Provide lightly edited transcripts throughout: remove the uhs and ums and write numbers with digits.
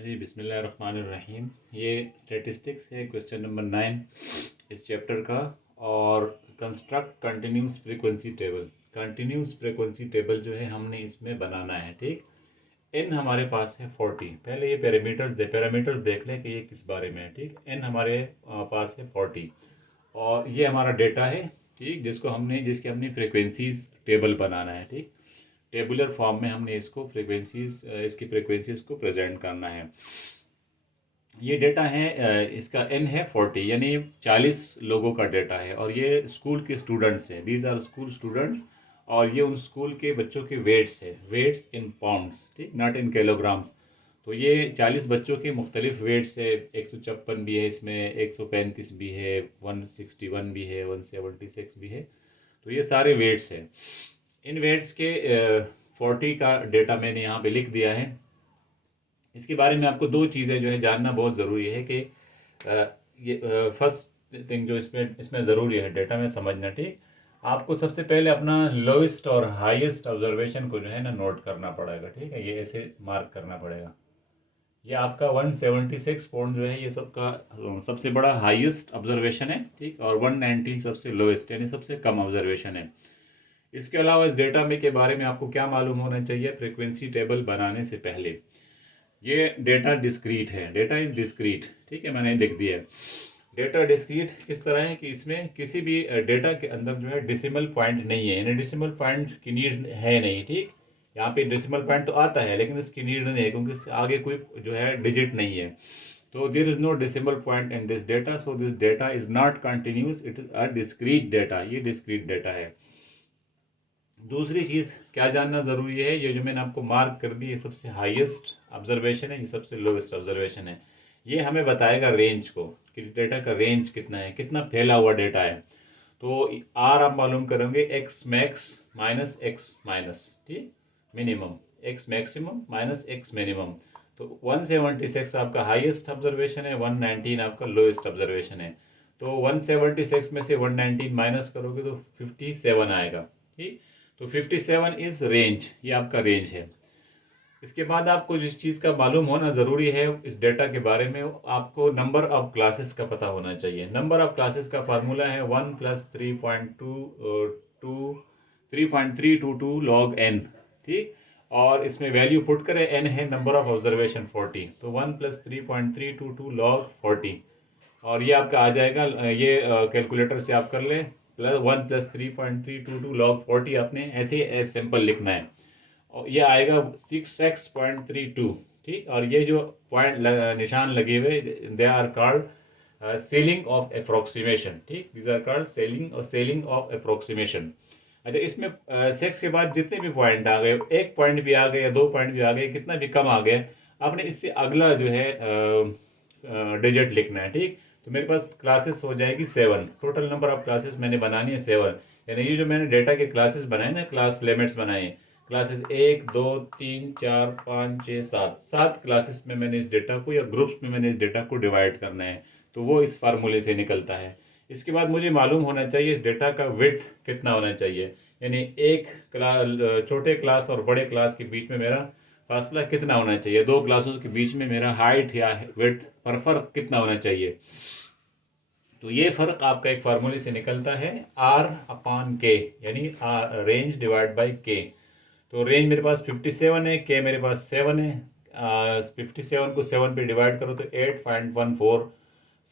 जी बिस्मिल्लाहिर्रहमानिर्रहीम। ये स्टैटिस्टिक्स है, क्वेश्चन नंबर 9 इस चैप्टर का। और construct continuous frequency table. Continuous frequency table जो है हमने इसमें बनाना है। ठीक, एन हमारे पास है 40। पहले ये पैरामीटर्स देख लें कि ये किस बारे में है। ठीक, एन हमारे पास है 40 और ये हमारा डेटा है। ठीक, जिसके हमने फ्रीक्वेंसीज टेबल बनाना है। ठीक, टेबुलर फॉर्म में हमने इसकी फ्रीक्वेंसीज को प्रेजेंट करना है। ये डेटा है, इसका एन है 40, यानी 40 लोगों का डेटा है और ये स्कूल के स्टूडेंट्स हैं। दीज आर स्कूल स्टूडेंट्स और ये उन स्कूल के बच्चों के वेट्स है, वेट्स इन पाउंड्स, ठीक, नॉट इन किलोग्राम्स। तो ये 40 बच्चों के मुख्तलिफ वेट्स है। 156 भी है इसमें, 135 भी है, 161 भी है, 176 भी है। तो ये सारे वेट्स हैं। इन वेट्स के 40 का डेटा मैंने यहाँ पे लिख दिया है। इसके बारे में आपको दो चीज़ें जो है जानना बहुत ज़रूरी है कि ये फर्स्ट थिंग जो इसमें ज़रूरी है डेटा में समझना। ठीक, आपको सबसे पहले अपना लोएस्ट और हाईएस्ट ऑब्जर्वेशन को जो है ना नोट करना पड़ेगा। ठीक है, ये ऐसे मार्क करना पड़ेगा। ये आपका 176 पॉइंट जो है ये सबका सबसे बड़ा हाईएस्ट ऑब्जर्वेशन है। ठीक, और 119 सबसे लोएस्ट यानी सबसे कम ऑब्जर्वेशन है। इसके अलावा इस डेटा में के बारे में आपको क्या मालूम होना चाहिए फ्रीक्वेंसी टेबल बनाने से पहले। ये डेटा डिस्क्रीट है, डेटा इज डिस्क्रीट। ठीक है, मैंने लिख दिया है। डेटा डिस्क्रीट किस तरह है कि इसमें किसी भी डेटा के अंदर जो है डेसिमल पॉइंट नहीं है, यानी डेसिमल पॉइंट की नीड है नहीं। ठीक, यहाँ पे डेसिमल पॉइंट तो आता है लेकिन इसकी नीड नहीं है क्योंकि इससे आगे कोई जो है डिजिट नहीं है। तो there is no decimal point in this data, so this data is not continuous, it is a discrete data. ये डिस्क्रीट डेटा है। दूसरी चीज़ क्या जानना ज़रूरी है, ये जो मैंने आपको मार्क कर दी, ये सबसे हाईएस्ट ऑब्जर्वेशन है, ये सबसे लोएस्ट ऑब्जर्वेशन है। ये हमें बताएगा रेंज को कि डेटा का रेंज कितना है, कितना फैला हुआ डेटा है। तो आर आप मालूम करेंगे X max minus X minus, ठीक, minimum, X maximum minus X minimum. तो 176 आपका हाईएस्ट ऑब्जर्वेशन है, 119 आपका लोएस्ट ऑब्जर्वेशन है। तो 176 में से 119 माइनस करोगे तो 57 आएगा। ठीक, तो 57 इज रेंज, ये आपका रेंज है। इसके बाद आपको जिस चीज़ का मालूम होना ज़रूरी है इस डेटा के बारे में, आपको नंबर ऑफ क्लासेस का पता होना चाहिए। नंबर ऑफ क्लासेस का फार्मूला है 1 प्लस 3.322 लॉग एन। ठीक, और इसमें वैल्यू पुट करें, एन है नंबर ऑफ ऑब्जर्वेशन 40, तो 1 प्लस 3.322 लॉग 40 और ये आपका आ जाएगा। ये कैलकुलेटर से आप कर लें, प्लस 1 प्लस 3.322 लॉग 40 आपने ऐसे एज सिंपल लिखना है और ये आएगा 6x.32। ठीक, और ये जो पॉइंट निशान लगे हुए they are called ceiling of approximation. ठीक, these are called ceiling of approximation. अच्छा, इसमें सेक्स के बाद जितने भी पॉइंट आ गए, एक पॉइंट भी आ गए या दो पॉइंट भी आ गए, कितना भी कम आ गए, आपने इससे अगला जो है डिजिट लिखना है। ठीक, तो मेरे पास क्लासेस हो जाएगी 7। टोटल नंबर ऑफ क्लासेस मैंने बनानी है 7, यानी ये जो मैंने डेटा के क्लासेस बनाए ना, क्लास लिमिट्स बनाए, क्लासेस 1 2 3 4 5 6 7 क्लासेस में मैंने इस डेटा को, या ग्रुप्स में मैंने इस डेटा को डिवाइड करना है। तो वो इस फार्मूले से निकलता है। इसके बाद मुझे मालूम होना चाहिए इस डेटा का विड्थ कितना होना चाहिए, यानी एक छोटे क्लास और बड़े क्लास के बीच में मेरा फासला कितना होना चाहिए, दो क्लासों के बीच में मेरा हाइट या विड्थ पर फर्क कितना होना चाहिए। तो ये फर्क आपका एक फार्मूले से निकलता है, आर अपॉन के, यानी रेंज डिवाइड बाई के। तो रेंज मेरे पास 57 है, के मेरे पास 7 है। 57 को 7 पे डिवाइड करो तो 8.14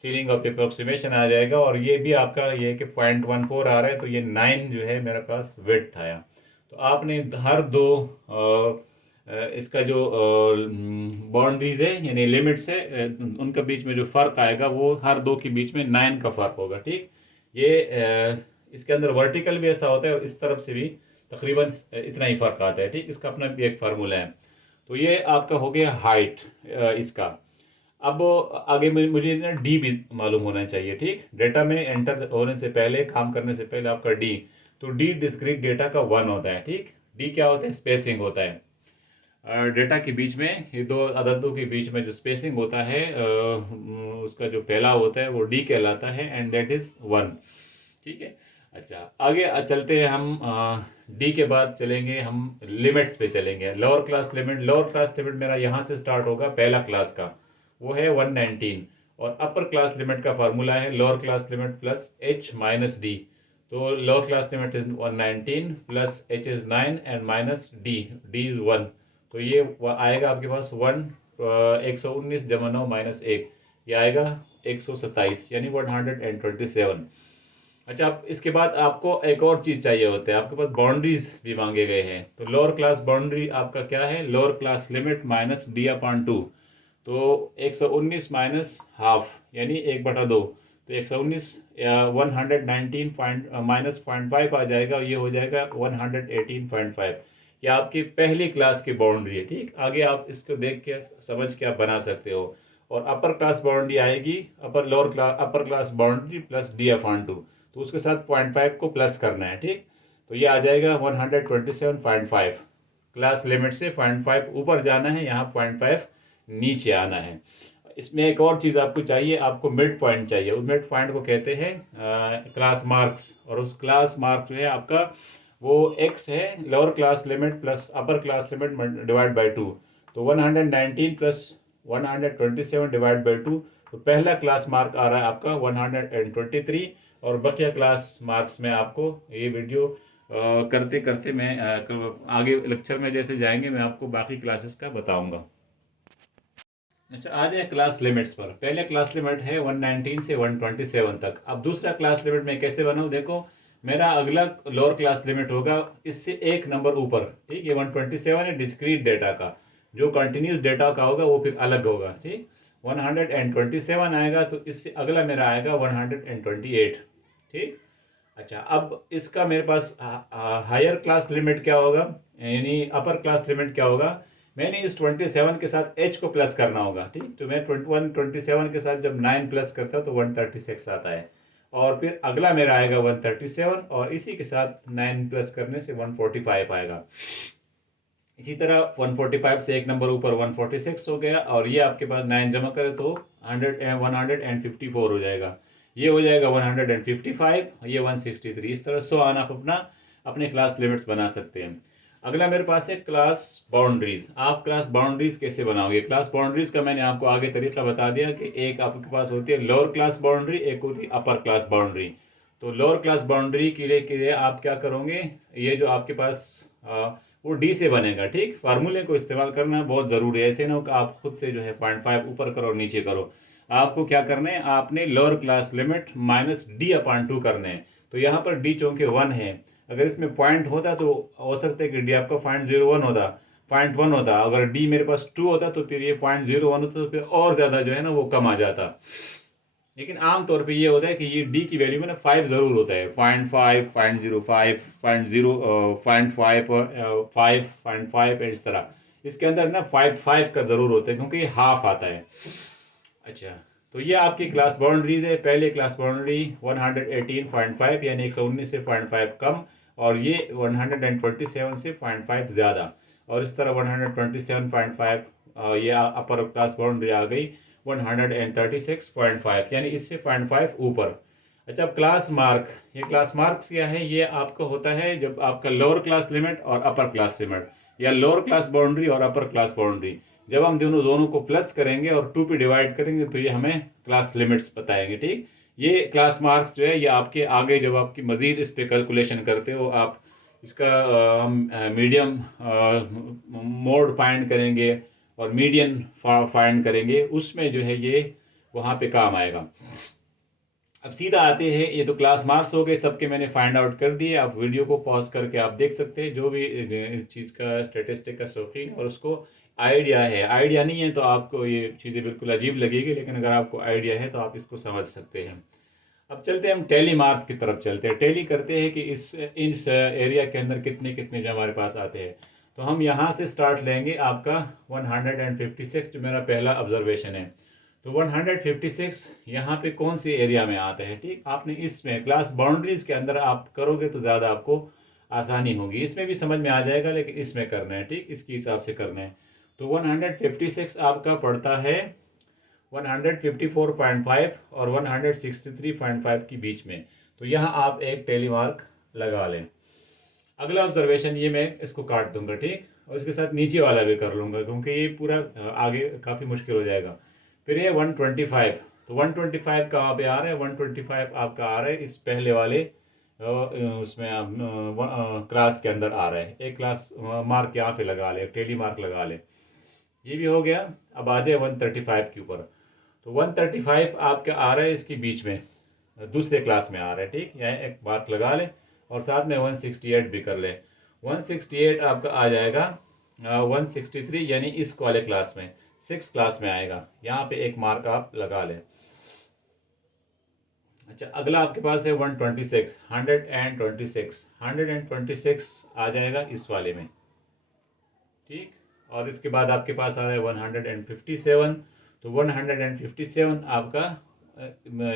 सीलिंग ऑफ अप्रोक्सीमेशन आ जाएगा। और ये भी आपका ये कि 0.14 आ रहा है, तो ये 9 जो है मेरे पास विड्थ आया। तो आपने हर दो इसका जो बाउंड्रीज है यानी लिमिट्स है, उनके बीच में जो फर्क आएगा वो हर दो के बीच में 9 का फर्क होगा। ठीक, ये इसके अंदर वर्टिकल भी ऐसा होता है और इस तरफ से भी तकरीबन इतना ही फर्क आता है। ठीक, इसका अपना भी एक फार्मूला है। तो ये आपका हो गया हाइट इसका। अब आगे मुझे ना डी भी मालूम होना चाहिए। ठीक, डेटा में एंटर होने से पहले, काम करने से पहले आपका डी, तो डी डिस्क्रीट डेटा का 1 होता है। ठीक, डी क्या होता है, स्पेसिंग होता है डेटा के बीच में, ये दो अददों के बीच में जो स्पेसिंग होता है उसका जो फैलाव होता है वो डी कहलाता है, एंड दैट इज 1। ठीक है, अच्छा, आगे चलते हैं हम डी के बाद चलेंगे हम लिमिट्स पे चलेंगे। लोअर क्लास लिमिट मेरा यहाँ से स्टार्ट होगा, पहला क्लास का वो है 119, और अपर क्लास लिमिट का फार्मूला है lower class limit plus H minus D. तो lower class limit is 119 plus H is 9 and minus D, D is 1। तो ये आएगा आपके पास 119 जमा 9 माइनस 1, ये आएगा 127 यानी 127। अच्छा, आप इसके बाद आपको एक और चीज़ चाहिए होता है, आपके पास बाउंड्रीज भी मांगे गए हैं। तो लोअर क्लास बाउंड्री आपका क्या है, lower class limit minus D upon 2। तो 119 माइनस हाफ यानी 1/2, तो 119 119 पॉइंट माइनस 0.5 आ जाएगा, ये हो जाएगा 118.5। ये आपकी पहली क्लास की बाउंड्री है। ठीक, आगे आप इसको देख के समझ के आप बना सकते हो। और अपर क्लास बाउंड्री आएगी, upper class boundary plus D upon 2, तो उसके साथ 0.5 को प्लस करना है। ठीक, तो ये आ जाएगा 127.5। क्लास लिमिट से 0.5 ऊपर जाना है, यहाँ 0.5 नीचे आना है। इसमें एक और चीज़ आपको चाहिए, आपको मिड पॉइंट चाहिए। उस मिड पॉइंट को कहते हैं क्लास मार्क्स, और उस क्लास मार्क जो है आपका वो x है, lower class limit plus upper class limit divide by 2। तो 119 प्लस 127 डिवाइड बाई 2, तो पहला क्लास मार्क आ रहा है आपका 123। और बकिया क्लास मार्क्स में आपको ये वीडियो करते करते मैं आगे लेक्चर में जैसे जाएंगे मैं आपको बाकी क्लासेस का बताऊंगा। अच्छा, आ जाए क्लास लिमिट्स पर। पहले क्लास लिमिट है 119 से 127 तक। अब दूसरा क्लास लिमिट मैं कैसे बनाऊं, देखो मेरा अगला लोअर क्लास लिमिट होगा इससे एक नंबर ऊपर। ठीक, ये 127 है डिस्क्रीट डेटा का, जो कंटिन्यूस डेटा का होगा वो फिर अलग होगा। ठीक, 127 आएगा, तो इससे अगला मेरा आएगा 128। ठीक, अच्छा, अब इसका मेरे पास हायर क्लास लिमिट क्या होगा, यानी अपर क्लास लिमिट क्या होगा, मैंने इस 27 के साथ h को प्लस करना होगा। ठीक, तो मैं 127 के साथ जब 9 प्लस करता तो 136 आता है, और फिर अगला मेरा आएगा 137, और इसी के साथ 9 प्लस करने से 145 आएगा। इसी तरह 145 से एक नंबर ऊपर 146 हो गया, और ये आपके पास 9 जमा करें तो 154 हो जाएगा। ये हो जाएगा 155, ये 163। इस तरह सो आना आप अपने क्लास लिमिट्स बना सकते हैं। अगला मेरे पास है क्लास बाउंड्रीज। आप क्लास बाउंड्रीज कैसे बनाओगे, क्लास बाउंड्रीज का मैंने आपको आगे तरीका बता दिया कि एक आपके पास होती है लोअर क्लास बाउंड्री, एक होती है अपर क्लास बाउंड्री। तो लोअर क्लास बाउंड्री के लिए आप क्या करोगे, ये जो आपके पास वो डी से बनेगा। ठीक, फार्मूले को इस्तेमाल करना बहुत ज़रूरी है, ऐसे ना हो कि आप खुद से जो है 0.5 ऊपर करो और नीचे करो। आपको क्या करना है, आपने lower class limit minus D upon 2 करने हैं। तो यहाँ पर डी चूंकि 1 है, अगर इसमें पॉइंट होता तो हो सकता है कि डी आपका 0.01 होता, 0.1 होता। अगर डी मेरे पास 2 होता तो फिर ये 0.01 होता, तो फिर और ज़्यादा जो है ना वो कम आ जाता। लेकिन आमतौर पे ये होता है कि ये डी की वैल्यू में ना 5 ज़रूर होता है, 0.5, 0.05, 5.5 इस तरह। इसके अंदर ना 5 का ज़रूर होता है, क्योंकि ये हाफ आता है। अच्छा, तो ये आपकी क्लास बाउंड्रीज है। पहले क्लास बाउंड्री 118.5 यानी 119 से 0.5 कम, और ये 127 से 0.5 ज़्यादा, और इस तरह 127.5 ये अपर क्लास बाउंड्री आ गई 136.5 यानी इससे 0.5 ऊपर। अच्छा, अब क्लास मार्क, ये क्लास मार्क्स क्या है, ये आपका होता है जब आपका लोअर क्लास लिमिट और अपर क्लास लिमिट, या लोअर क्लास बाउंड्री और अपर क्लास बाउंड्री, जब हम दोनों को प्लस करेंगे और 2 पे डिवाइड करेंगे तो ये हमें क्लास लिमिट्स बताएंगे। ठीक, ये क्लास मार्क्स जो है ये आपके आगे जब आपकी मज़ीद इस पर कैलकुलेशन करते हो, आप इसका हम मीडियम मोड फाइंड करेंगे और मीडियन फाइंड करेंगे, उसमें जो है ये वहाँ पे काम आएगा। अब सीधा आते हैं, ये तो क्लास मार्क्स हो गए सबके, मैंने फाइंड आउट कर दिए। आप वीडियो को पॉज करके आप देख सकते हैं, जो भी इस चीज़ का स्टेटिस्टिक का शौकीन और उसको आइडिया है, आइडिया नहीं है तो आपको ये चीज़ें बिल्कुल अजीब लगेगी, लेकिन अगर आपको आइडिया है तो आप इसको समझ सकते हैं। अब चलते हैं हम टेली मार्क्स की तरफ चलते हैं, टेली करते हैं कि इस एरिया के अंदर कितने कितने जो हमारे पास आते हैं। तो हम यहाँ से स्टार्ट लेंगे आपका 156 जो मेरा पहला ऑब्जर्वेशन है। तो 156 यहाँ पे कौन सी एरिया में आता है। ठीक, आपने इसमें क्लास बाउंड्रीज के अंदर आप करोगे तो ज़्यादा आपको आसानी होगी, इसमें भी समझ में आ जाएगा लेकिन इसमें करना है। ठीक, इसके हिसाब से करना है। तो 156 आपका पड़ता है 154.5 और 163.5 के बीच में। तो यहाँ आप एक टेली मार्क लगा लें। अगला ऑब्जर्वेशन ये मैं इसको काट दूंगा, ठीक, और इसके साथ नीचे वाला भी कर लूँगा क्योंकि ये पूरा आगे काफ़ी मुश्किल हो जाएगा। फिर ये 125, तो 125 कहाँ पे आ रहा है, 125 आपका आ रहा है इस पहले वाले उसमें क्लास के अंदर आ रहा है। एक क्लास मार्क यहाँ पे लगा ले, टेली मार्क लगा ले। ये भी हो गया। अब आ जाए 135 के ऊपर। तो 135 आपका आ रहा है इसके बीच में, दूसरे क्लास में आ रहा है, ठीक, यहाँ एक मार्क लगा ले और साथ में 168 भी कर ले। 168 आपका आ जाएगा 163, यानी इस वाले क्लास में 6 क्लास में आएगा। यहाँ पे एक मार्क आप लगा लें। अच्छा, अगला आपके पास है 126, 126 आ जाएगा इस वाले में, ठीक। और इसके बाद आपके पास आ रहा है 157, तो 157 आपका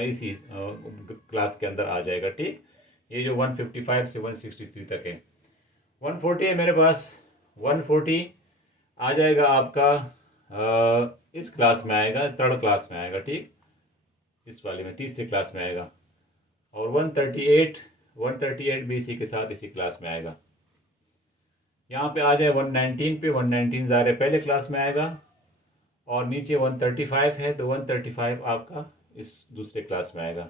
इसी क्लास के अंदर आ जाएगा, ठीक। ये जो 155 से 163 तक है। 140 है मेरे पास, 140 आ जाएगा आपका इस क्लास में आएगा, थर्ड क्लास में आएगा, ठीक, इस वाले में तीसरी क्लास में आएगा। और 138 भी इसी के साथ इसी क्लास में आएगा। यहाँ पे आ जाए 119 पे, 119 ज़ाहिर है पहले क्लास में आएगा। और नीचे 135 है, तो 135 आपका इस दूसरे क्लास में आएगा,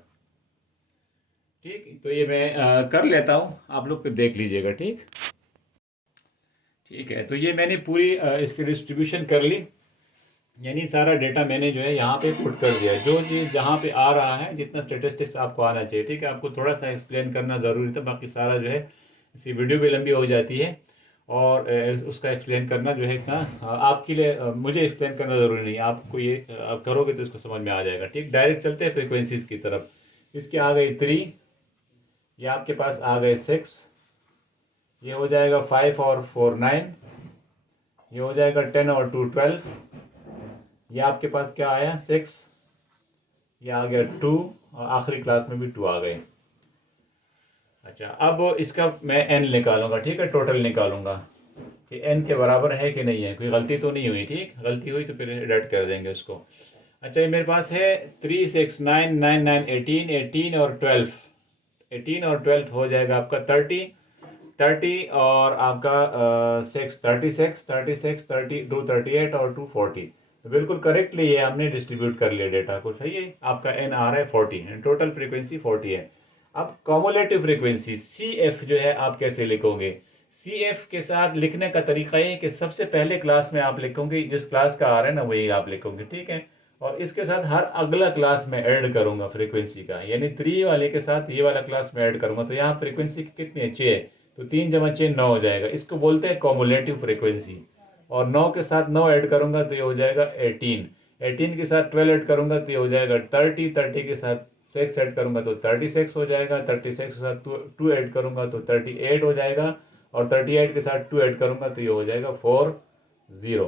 ठीक। तो ये मैं कर लेता हूँ, आप लोग फिर देख लीजिएगा, ठीक। ठीक है, तो ये मैंने पूरी इसकी डिस्ट्रीब्यूशन कर ली, यानी सारा डेटा मैंने जो है यहाँ पे पुट कर दिया, जो चीज़ जहाँ पे आ रहा है, जितना स्टेटिस्टिक्स आपको आना चाहिए, ठीक है। आपको थोड़ा सा एक्सप्लेन करना ज़रूरी था, बाकी सारा जो है इसी वीडियो भी लंबी हो जाती है और उसका एक्सप्लेन करना जो है इतना आपके लिए मुझे एक्सप्लेन करना ज़रूरी नहीं है, आपको ये आप करोगे तो इसको समझ में आ जाएगा, ठीक। डायरेक्ट चलते हैं फ्रिक्वेंसीज़ की तरफ। इसके आ गई 3, ये आपके पास आ गए 6, ये हो जाएगा 5 और 4 9, ये हो जाएगा 10 और 2 12, ये आपके पास क्या आया 6, ये आ गया 2 और आखिरी क्लास में भी 2 आ गए। अच्छा, अब इसका मैं n निकालूंगा, ठीक है, टोटल निकालूंगा कि n के बराबर है कि नहीं है, कोई गलती तो नहीं हुई, ठीक। गलती हुई तो फिर एडिट कर देंगे उसको। अच्छा, ये मेरे पास है 3 6 9 9 9 18, 18 और 12, 18 और 12 हो जाएगा आपका 30, 30 और आपका 6 36, 36 32 38 और 2 40। तो बिल्कुल करेक्टली ये हमने डिस्ट्रीब्यूट कर लिया डेटा को, सही है। आपका n आ रहा है 40, टोटल फ्रीक्वेंसी 40 है। अब कॉमुलेटिव फ्रीक्वेंसी CF जो है आप कैसे लिखोगे, CF के साथ लिखने का तरीका ये कि सबसे पहले क्लास में आप लिखोगे, जिस क्लास का आ रहा है ना वही आप लिखोगे, ठीक है। और इसके साथ हर अगला क्लास में ऐड करूंगा फ्रीक्वेंसी का, यानी 3 वाले के साथ ये वाला क्लास में ऐड करूंगा, तो यहाँ फ्रीक्वेंसी कितनी है 6, तो 3 × 6 9 हो जाएगा। इसको बोलते हैं कॉमुलेटिव फ्रीक्वेंसी। और 9 के साथ 9 ऐड करूंगा तो ये हो जाएगा 18, 18 के साथ 12 ऐड करूंगा तो ये हो जाएगा 30, 30 के साथ 6 ऐड करूंगा तो 36 हो जाएगा, 36 के साथ 2 ऐड करूंगा तो 38 हो जाएगा, और 38 के साथ 2 ऐड करूंगा तो ये हो जाएगा 40,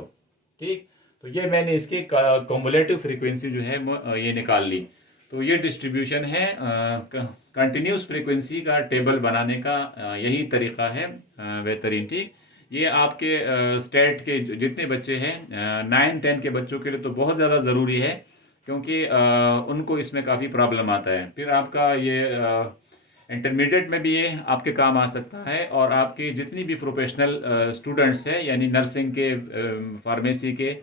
ठीक। तो ये मैंने इसकी कॉमुलेटिव फ्रीक्वेंसी जो है ये निकाल ली। तो ये डिस्ट्रीब्यूशन है कंटिन्यूस फ्रीक्वेंसी का टेबल बनाने का, यही तरीका है बेहतरीन, ठीक। ये आपके स्टेट के जितने बच्चे हैं 9 10 के बच्चों के लिए तो बहुत ज़्यादा ज़रूरी है, क्योंकि उनको इसमें काफ़ी प्रॉब्लम आता है। फिर आपका ये इंटरमीडिएट में भी ये आपके काम आ सकता है, और आपकी जितनी भी प्रोफेशनल स्टूडेंट्स हैं, यानी नर्सिंग के, फार्मेसी के,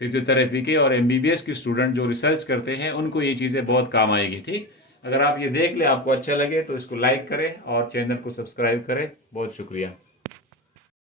फिजियोथेरेपी के और MBBS के स्टूडेंट जो रिसर्च करते हैं, उनको ये चीज़ें बहुत काम आएगी, ठीक। अगर आप ये देख ले, आपको अच्छा लगे तो इसको लाइक करें और चैनल को सब्सक्राइब करें। बहुत शुक्रिया।